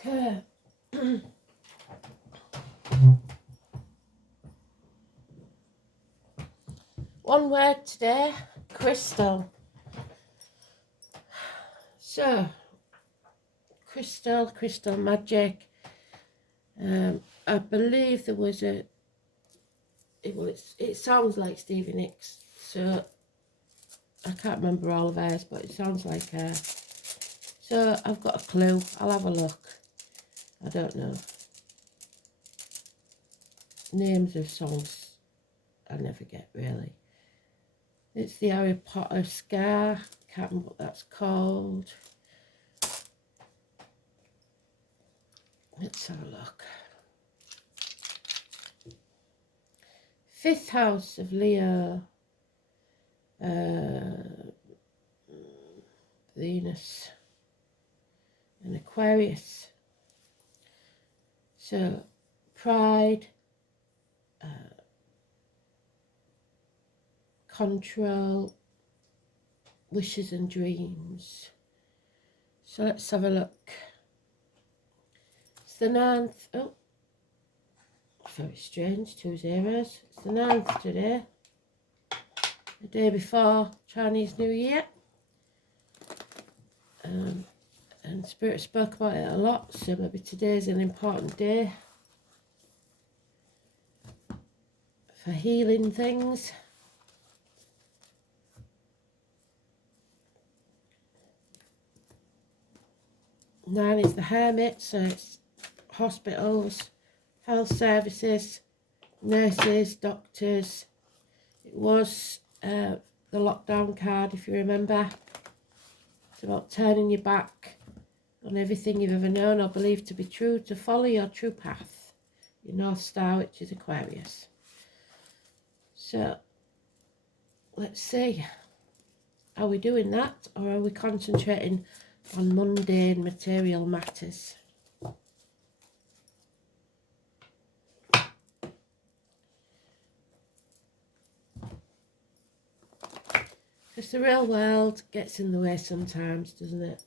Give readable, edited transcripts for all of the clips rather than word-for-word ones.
Okay. One word today, crystal. So, crystal magic. I believe there was it sounds like Stevie Nicks, so I can't remember all of hers, but it sounds like her. So I've got a clue. I'll have a look. I don't know. Names of songs I never get, really. It's the Harry Potter scar. Can't remember what that's called. Let's have a look. Fifth house of Leo. Venus and Aquarius. So pride, control, wishes and dreams. So let's have a look. It's the 9th. Oh, very strange, 2 zeros. It's the 9th today, the day before Chinese New Year. And Spirit spoke about it a lot, so maybe today's an important day for healing things. Nine is the Hermit, so it's hospitals, health services, nurses, doctors. It was the lockdown card, if you remember. It's about turning your back on everything you've ever known or believed to be true, to follow your true path, your North Star, which is Aquarius. So let's see, are we doing that, or are we concentrating on mundane material matters? Because the real world gets in the way sometimes, doesn't it?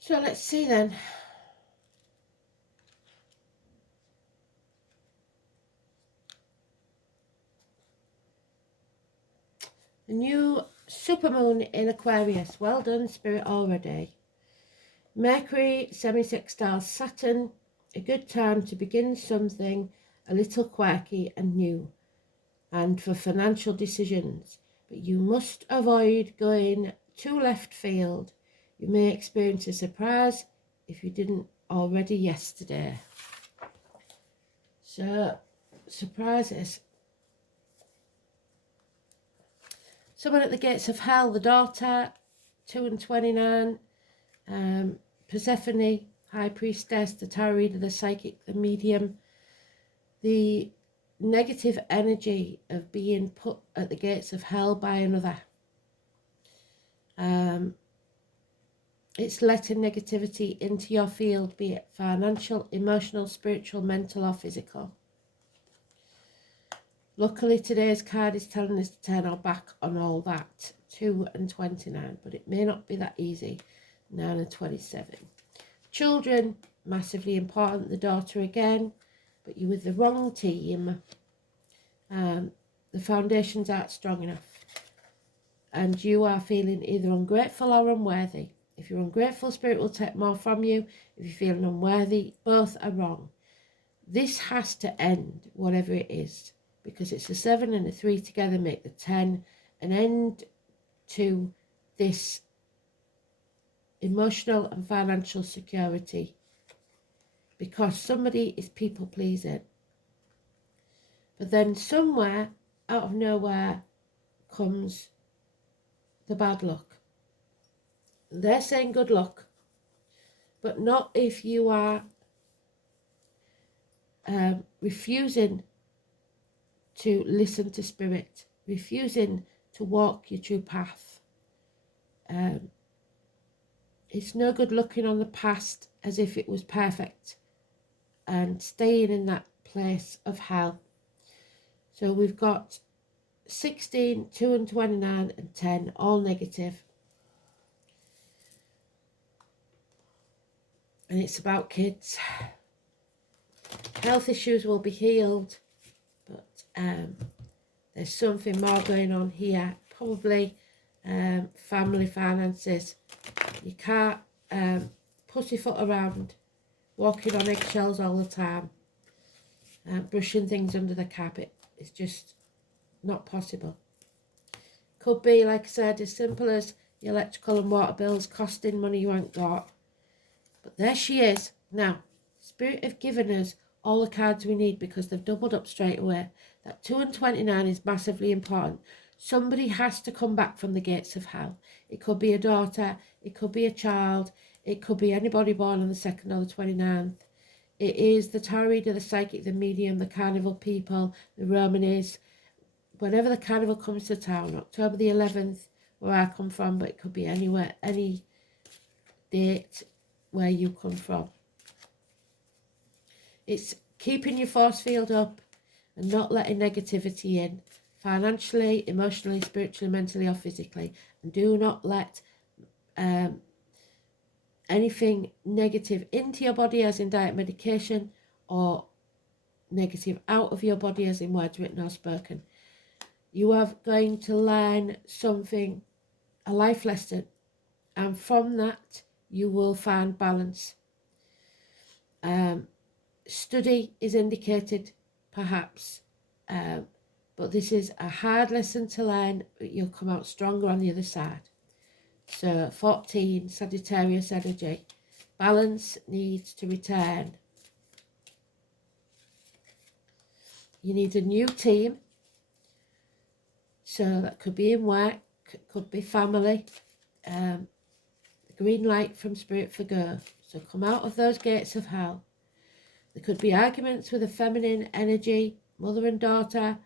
So let's see then. The new supermoon in Aquarius. Well done, Spirit, already. Mercury semi-sextile Saturn. A good time to begin something a little quirky and new. And for financial decisions. but you must avoid going to left field. You may experience a surprise if you didn't already yesterday. So, surprises. Someone at the gates of hell, the daughter, 2 and 29. Persephone, high priestess, the tarot reader, the psychic, the medium. The negative energy of being put at the gates of hell by another. It's letting negativity into your field, be it financial, emotional, spiritual, mental or physical. Luckily today's card is telling us to turn our back on all that. 2 and 29, but it may not be that easy. 9 and 27. Children, massively important. The daughter again, but you're with the wrong team. The foundations aren't strong enough. And you are feeling either ungrateful or unworthy. If you're ungrateful, Spirit will take more from you. If you're feeling unworthy, both are wrong. This has to end, whatever it is, because it's a 7 and a 3 together make the 10. An end to this emotional and financial security, because somebody is people pleasing. But then somewhere out of nowhere comes the bad luck. They're saying good luck, but not if you are refusing to listen to Spirit, refusing to walk your true path. It's no good looking on the past as if it was perfect and staying in that place of hell. So we've got 16, 2 and 29 and 10, all negative. And it's about kids. Health issues will be healed, but there's something more going on here. Probably family finances. You can't pussyfoot around, walking on eggshells all the time, brushing things under the carpet. It's just not possible. Could be, like I said, as simple as your electrical and water bills costing money you ain't got. But there she is. Now, Spirit have given us all the cards we need because they've doubled up straight away. That 2 and 29 is massively important. Somebody has to come back from the gates of hell. It could be a daughter, it could be a child, it could be anybody born on the 2nd or the 29th. It is the tarot reader, the psychic, the medium, the carnival people, the Romanis. Whenever the carnival comes to town, October the 11th, where I come from, but it could be anywhere, any date where you come from. It's keeping your force field up and not letting negativity in, financially, emotionally, spiritually, mentally or physically. And do not let anything negative into your body, as in diet, medication, or negative out of your body, as in words written or spoken. You are going to learn something, a life lesson, and from that you will find balance. Study is indicated, perhaps, but this is a hard lesson to learn, but you'll come out stronger on the other side. So 14, Sagittarius energy. Balance needs to return. You need a new team. So that could be in work, could be family. Green light from Spirit for go. So come out of those gates of hell. There could be arguments with a feminine energy, mother and daughter.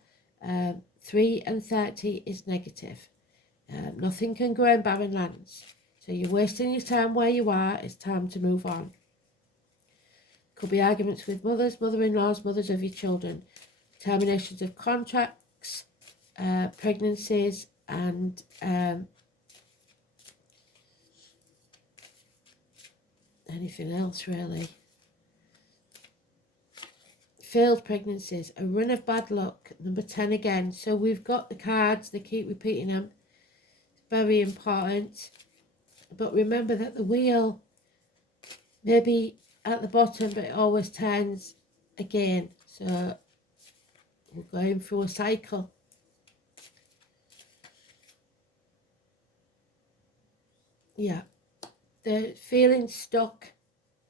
3 and 30 is negative. Nothing can grow in barren lands. So you're wasting your time where you are. It's time to move on. Could be arguments with mothers, mother-in-laws, mothers of your children. Terminations of contracts, pregnancies, and anything else really. Failed pregnancies, a run of bad luck, number 10 again. So we've got the cards, they keep repeating them. It's very important. But remember that the wheel may be at the bottom, but it always turns again. So we're going through a cycle. Yeah, they're feeling stuck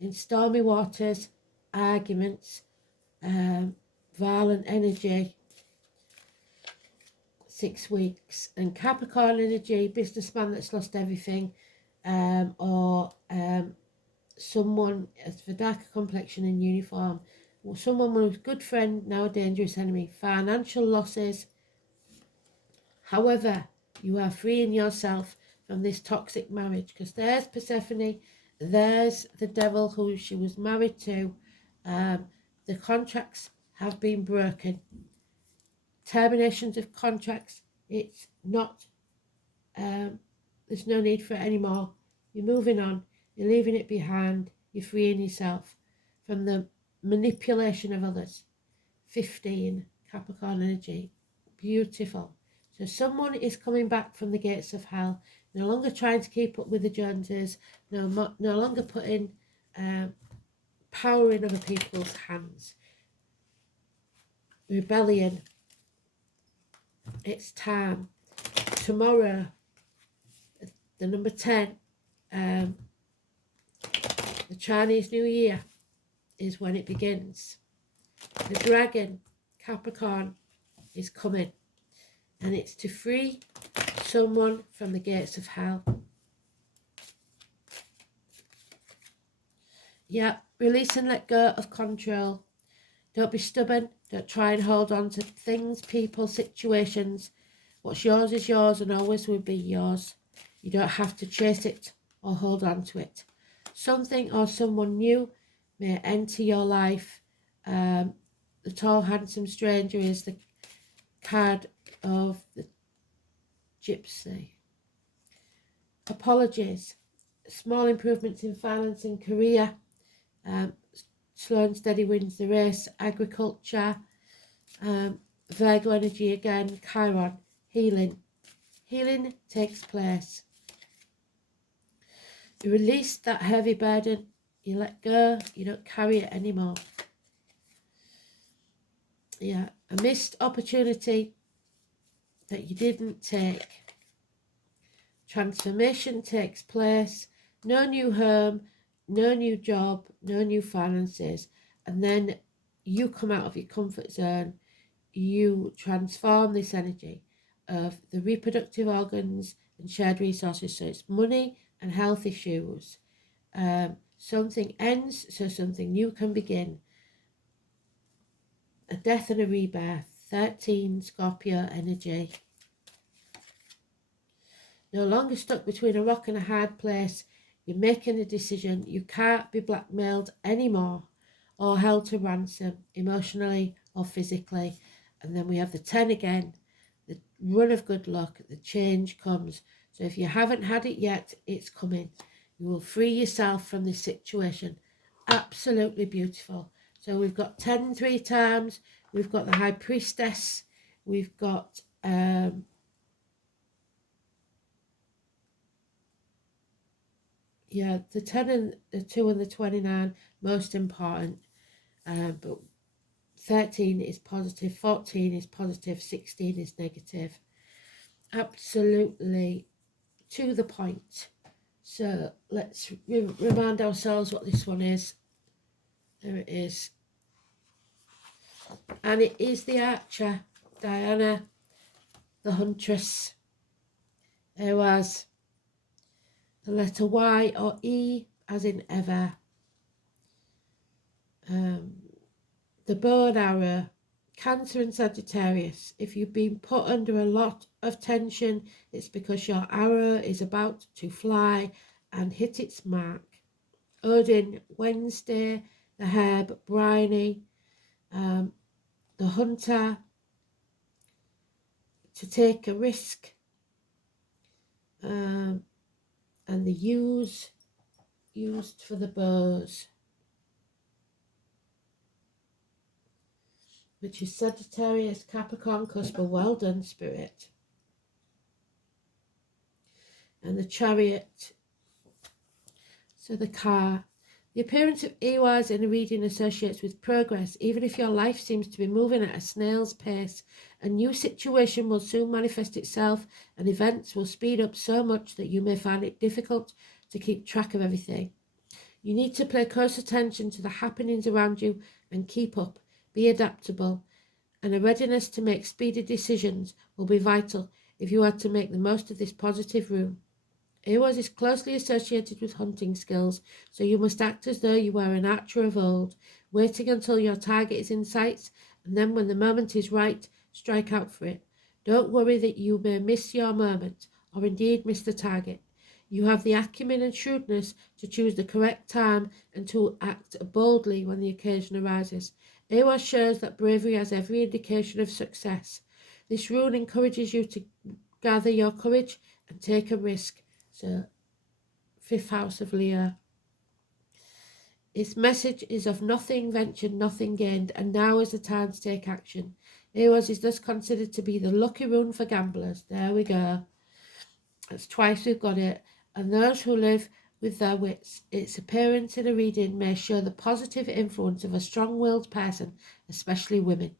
in stormy waters, arguments, violent energy, 6 weeks. And Capricorn energy, businessman that's lost everything, or someone of a darker complexion in uniform, or someone with a good friend, now a dangerous enemy, financial losses. However, you are freeing yourself from this toxic marriage, because there's Persephone, there's the devil who she was married to. The contracts have been broken. Terminations of contracts, it's not, there's no need for it anymore. You're moving on, you're leaving it behind, you're freeing yourself from the manipulation of others. 15, Capricorn energy, beautiful. So someone is coming back from the gates of hell, no longer trying to keep up with the Joneses, no longer putting power in other people's hands. Rebellion, it's time. Tomorrow, the number 10, the Chinese New Year is when it begins. The dragon, Capricorn, is coming, and it's to free someone from the gates of hell. Yeah, release and let go of control. Don't be stubborn. Don't try and hold on to things, people, situations. What's yours is yours and always will be yours. You don't have to chase it or hold on to it. Something or someone new may enter your life. The tall, handsome stranger is the card of the gypsy. Apologies. Small improvements in finance and career. Slow and steady wins the race. Agriculture. Virgo energy again. Chiron. Healing. Healing takes place. You release that heavy burden. You let go. You don't carry it anymore. Yeah, a missed opportunity that you didn't take. Transformation takes place. No new home, no new job, no new finances. And then you come out of your comfort zone. You transform this energy of the reproductive organs and shared resources. So it's money and health issues. Something ends, so something new can begin. A death and a rebirth. 13, Scorpio energy. No longer stuck between a rock and a hard place. You're making a decision. You can't be blackmailed anymore or held to ransom emotionally or physically. And then we have the 10 again. The run of good luck. The change comes. So if you haven't had it yet, it's coming. You will free yourself from this situation. Absolutely beautiful. So we've got 10 3 times. We've got the High Priestess. We've got yeah, the 10 and the 2 and the 29, most important. But 13 is positive, 14 is positive, 16 is negative. Absolutely to the point. So let's remind ourselves what this one is. There it is. And it is the Archer, Diana, the Huntress. There was the letter Y or E, as in ever. The bow and arrow, Cancer and Sagittarius. If you've been put under a lot of tension, it's because your arrow is about to fly and hit its mark. Odin, Wednesday, the herb, Bryony, the hunter, to take a risk, and the ewes, used for the bows, which is Sagittarius, Capricorn, Cusper. Well done, Spirit. And the Chariot, so the car. The appearance of EYs in a reading associates with progress, even if your life seems to be moving at a snail's pace. A new situation will soon manifest itself, and events will speed up so much that you may find it difficult to keep track of everything. You need to pay close attention to the happenings around you and keep up. Be adaptable, and a readiness to make speedy decisions will be vital if you are to make the most of this positive rune. Ewas is closely associated with hunting skills, so you must act as though you were an archer of old, waiting until your target is in sight, and then when the moment is right, strike out for it. Don't worry that you may miss your moment, or indeed miss the target. You have the acumen and shrewdness to choose the correct time and to act boldly when the occasion arises. Ewas shows that bravery has every indication of success. This rune encourages you to gather your courage and take a risk. So, 5th house of Leo. Its message is of nothing ventured, nothing gained, and now is the time to take action. Ewas is thus considered to be the lucky rune for gamblers. There we go. That's twice we've got it. And those who live with their wits. Its appearance in a reading may show the positive influence of a strong-willed person, especially women.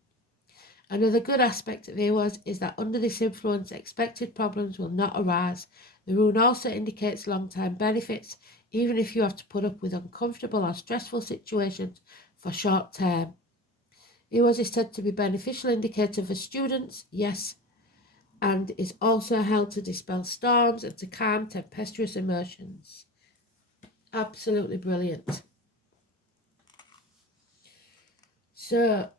Another good aspect of Ewas is that under this influence, expected problems will not arise. The rune also indicates long-term benefits, even if you have to put up with uncomfortable or stressful situations for short term. Ewas is said to be a beneficial indicator for students, yes, and is also held to dispel storms and to calm tempestuous emotions. Absolutely brilliant. So,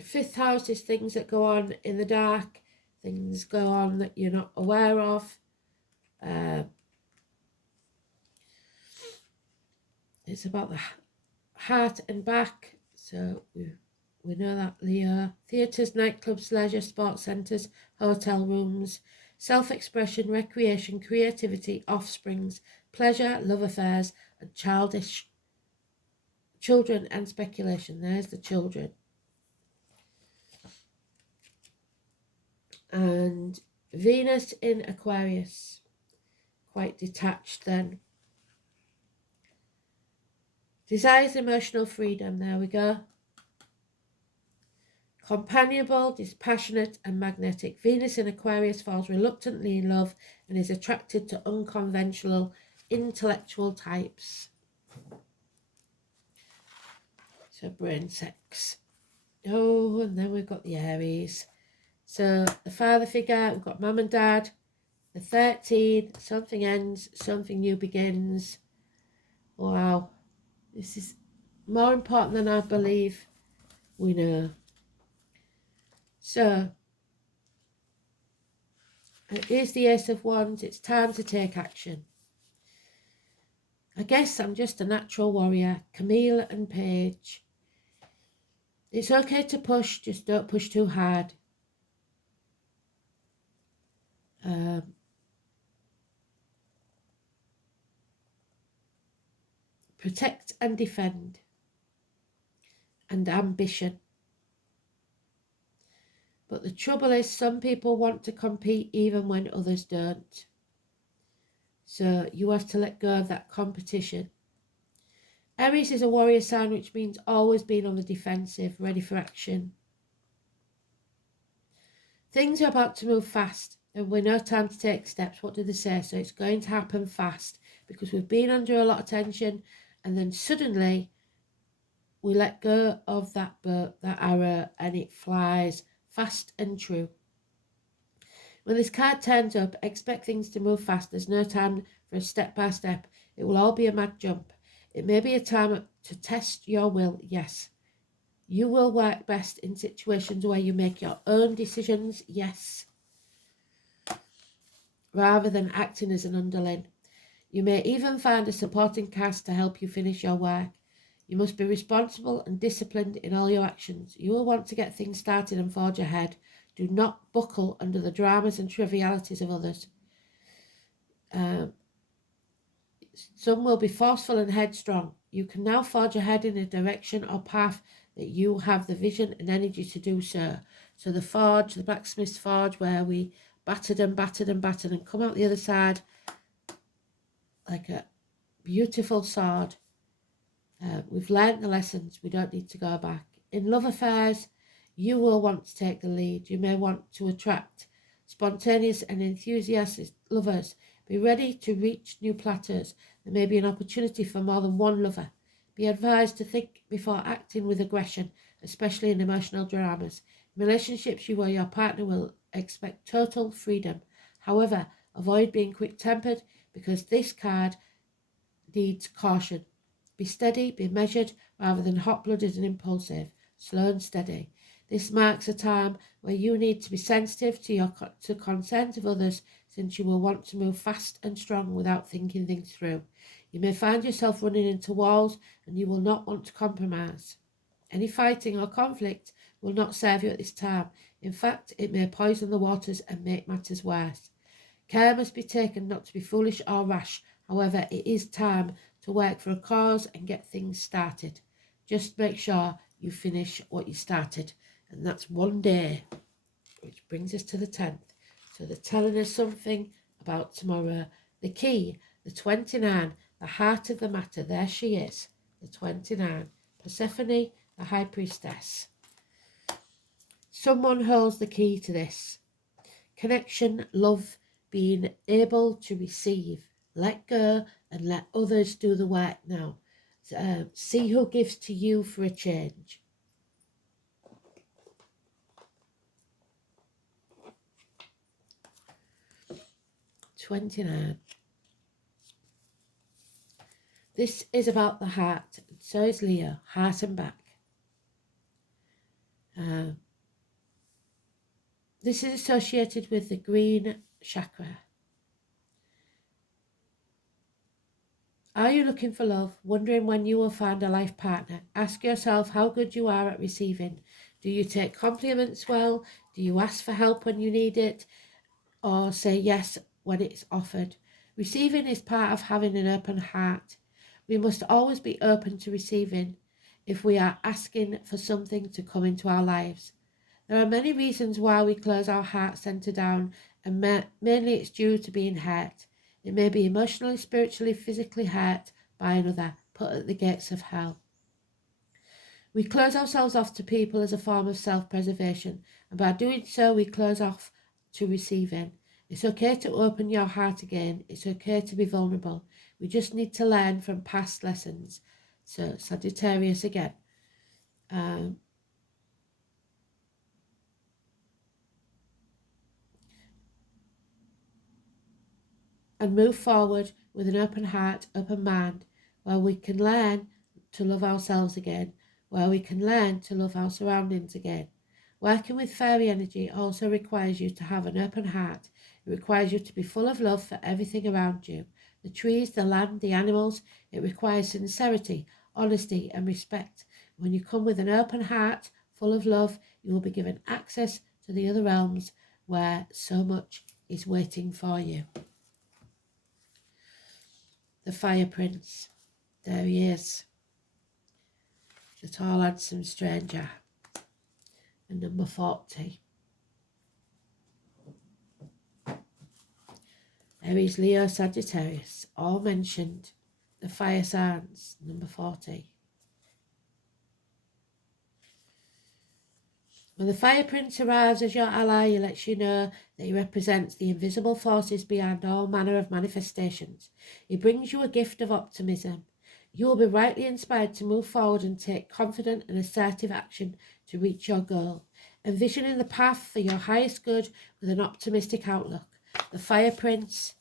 fifth house is things that go on in the dark, things go on that you're not aware of. It's about the heart and back, so we know that, Leo. Theatres, nightclubs, leisure, sports centres, hotel rooms, self-expression, recreation, creativity, offsprings, pleasure, love affairs, and childish children and speculation. There's the children. And Venus in Aquarius, quite detached then. Desires emotional freedom, there we go. Companionable, dispassionate and magnetic. Venus in Aquarius falls reluctantly in love and is attracted to unconventional intellectual types. So brain sex. Oh, and then we've got the Aries. So the father figure, we've got mum and dad. The 13, something ends, something new begins. Wow. This is more important than I believe we know. So, here's the Ace of Wands. It's time to take action. I guess I'm just a natural warrior. Camille and Paige. It's okay to push, just don't push too hard. Protect and defend. And ambition. But the trouble is, some people want to compete even when others don't. So you have to let go of that competition. Aries is a warrior sign, which means always being on the defensive, ready for action. Things are about to move fast, and we're no time to take steps. What do they say? So it's going to happen fast, because we've been under a lot of tension, and then suddenly we let go of that bow, that arrow, and it flies fast and true. When this card turns up, expect things to move fast. There's no time for a step by step. It will all be a mad jump. It may be a time to test your will, yes. You will work best in situations where you make your own decisions, yes, rather than acting as an underling. You may even find a supporting cast to help you finish your work. You must be responsible and disciplined in all your actions. You will want to get things started and forge ahead. Do not buckle under the dramas and trivialities of others. Some will be forceful and headstrong. You can now forge ahead in a direction or path that you have the vision and energy to do so. So the forge, the blacksmith's forge, where we battered and battered and battered, and come out the other side like a beautiful sword. We've learnt the lessons. We don't need to go back. In love affairs, you will want to take the lead. You may want to attract spontaneous and enthusiastic lovers. Be ready to reach new plateaus. There may be an opportunity for more than one lover. Be advised to think before acting with aggression, especially in emotional dramas. In relationships, you or your partner will expect total freedom. However, avoid being quick-tempered because this card needs caution. Be steady, be measured, rather than hot-blooded and impulsive, slow and steady. This marks a time where you need to be sensitive to consent of others, since you will want to move fast and strong without thinking things through. You may find yourself running into walls, and you will not want to compromise. Any fighting or conflict will not serve you at this time. In fact, it may poison the waters and make matters worse. Care must be taken not to be foolish or rash. However, it is time to work for a cause and get things started. Just make sure you finish what you started. And that's one day, which brings us to the 10th. So they're telling us something about tomorrow. The key, the 29, the heart of the matter. There she is, the 29. Persephone, the high priestess. Someone holds the key to this. Connection, love, being able to receive. Let go and let others do the work now. See who gives to you for a change. $29. This is about the heart. So is Leo, heart and back. This is associated with the green chakra. Are you looking for love, wondering when you will find a life partner? Ask yourself how good you are at receiving. Do you take compliments well? Do you ask for help when you need it? Or say yes when it's offered? Receiving is part of having an open heart. We must always be open to receiving if we are asking for something to come into our lives. There are many reasons why we close our heart center down, and mainly it's due to being hurt. It may be emotionally, spiritually, physically hurt by another, put at the gates of hell. We close ourselves off to people as a form of self-preservation, and by doing so we close off to receiving. It's okay to open your heart again. It's okay to be vulnerable. We just need to learn from past lessons. So Sagittarius again. And move forward with an open heart, open mind, where we can learn to love ourselves again, where we can learn to love our surroundings again. Working with fairy energy also requires you to have an open heart. It requires you to be full of love for everything around you. The trees, the land, the animals. It requires sincerity, honesty and respect. When you come with an open heart, full of love, you will be given access to the other realms where so much is waiting for you. The Fire Prince. There he is. The tall, handsome stranger. And number 40. Aries, Leo, Sagittarius. All mentioned. The fire signs. Number 40. When the Fire Prince arrives as your ally, he lets you know that he represents the invisible forces behind all manner of manifestations. He brings you a gift of optimism. You will be rightly inspired to move forward and take confident and assertive action to reach your goal, envisioning the path for your highest good with an optimistic outlook. The Fire Prince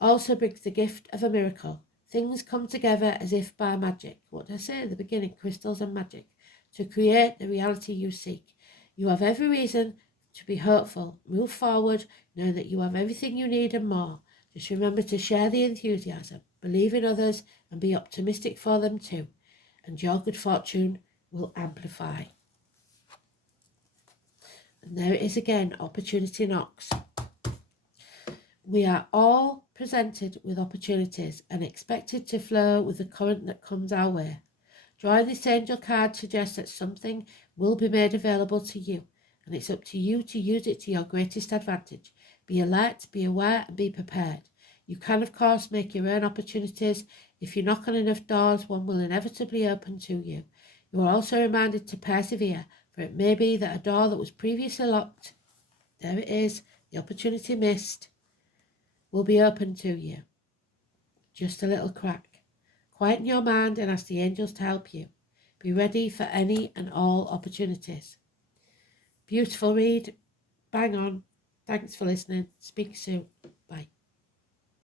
also brings the gift of a miracle. Things come together as if by magic. What did I say at the beginning? Crystals and magic. To create the reality you seek. You have every reason to be hopeful. Move forward, knowing that you have everything you need and more. Just remember to share the enthusiasm, believe in others, and be optimistic for them too. And your good fortune will amplify. And there it is again, opportunity knocks. We are all presented with opportunities and expected to flow with the current that comes our way. Drawing this angel card suggests that something will be made available to you, and it's up to you to use it to your greatest advantage. Be alert, be aware, and be prepared. You can, of course, make your own opportunities. If you knock on enough doors, one will inevitably open to you. You are also reminded to persevere, for it may be that a door that was previously locked, there it is, the opportunity missed, will be open to you. Just a little crack. Quieten your mind and ask the angels to help you. Be ready for any and all opportunities. Beautiful read. Bang on. Thanks for listening. Speak soon.